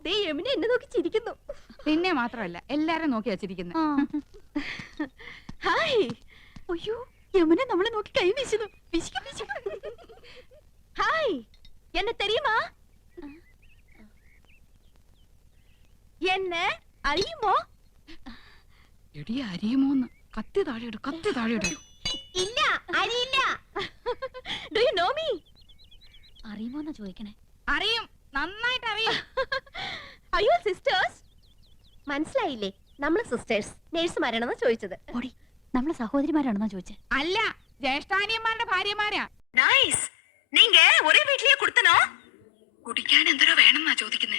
ദേ യമുന എന്നെ നോക്കി ചിരിക്കുന്നു. പിന്നെ മാത്രമല്ല എല്ലാരും നോക്കി വച്ചിരിക്കുന്നു. ഹായ്. അയ്യോ യമുന നമ്മളെ നോക്കി കൈ വീശുന്നു. ഹായ് എന്നെ തെരിയുമാ? എന്നെ അറിയുമോ? എടി അറിയുമോന്ന്? കത്തി താഴെയിട്, കത്തി താഴെയിട്. ഇല്ല അറിയില്ല. Do you know me? അറിയുമോന്നാ ചോദിക്കണേ. അറിയും, നന്നായിട്ട് അറിയും. അയ്യോ സിസ്റ്റേഴ്സ്. മനസ്സിലായില്ലേ? നമ്മള് സിസ്റ്റേഴ്സ് നേഴ്സുമാരാണെന്നാ ചോദിച്ചത്. നമ്മള് സഹോദരിമാരാണെന്നാ ചോദിച്ചത്. അല്ല, ജ്യേഷ്ഠാനിയന്മാരുടെ ഭാര്യമാരാ. നൈസ്. നീങ്ക ഒരേ വീട്ടിലേ കൊടുത്തനോ? കുടിക്കാൻ എന്തോ വേണമെന്നാ ചോദിക്കുന്നേ.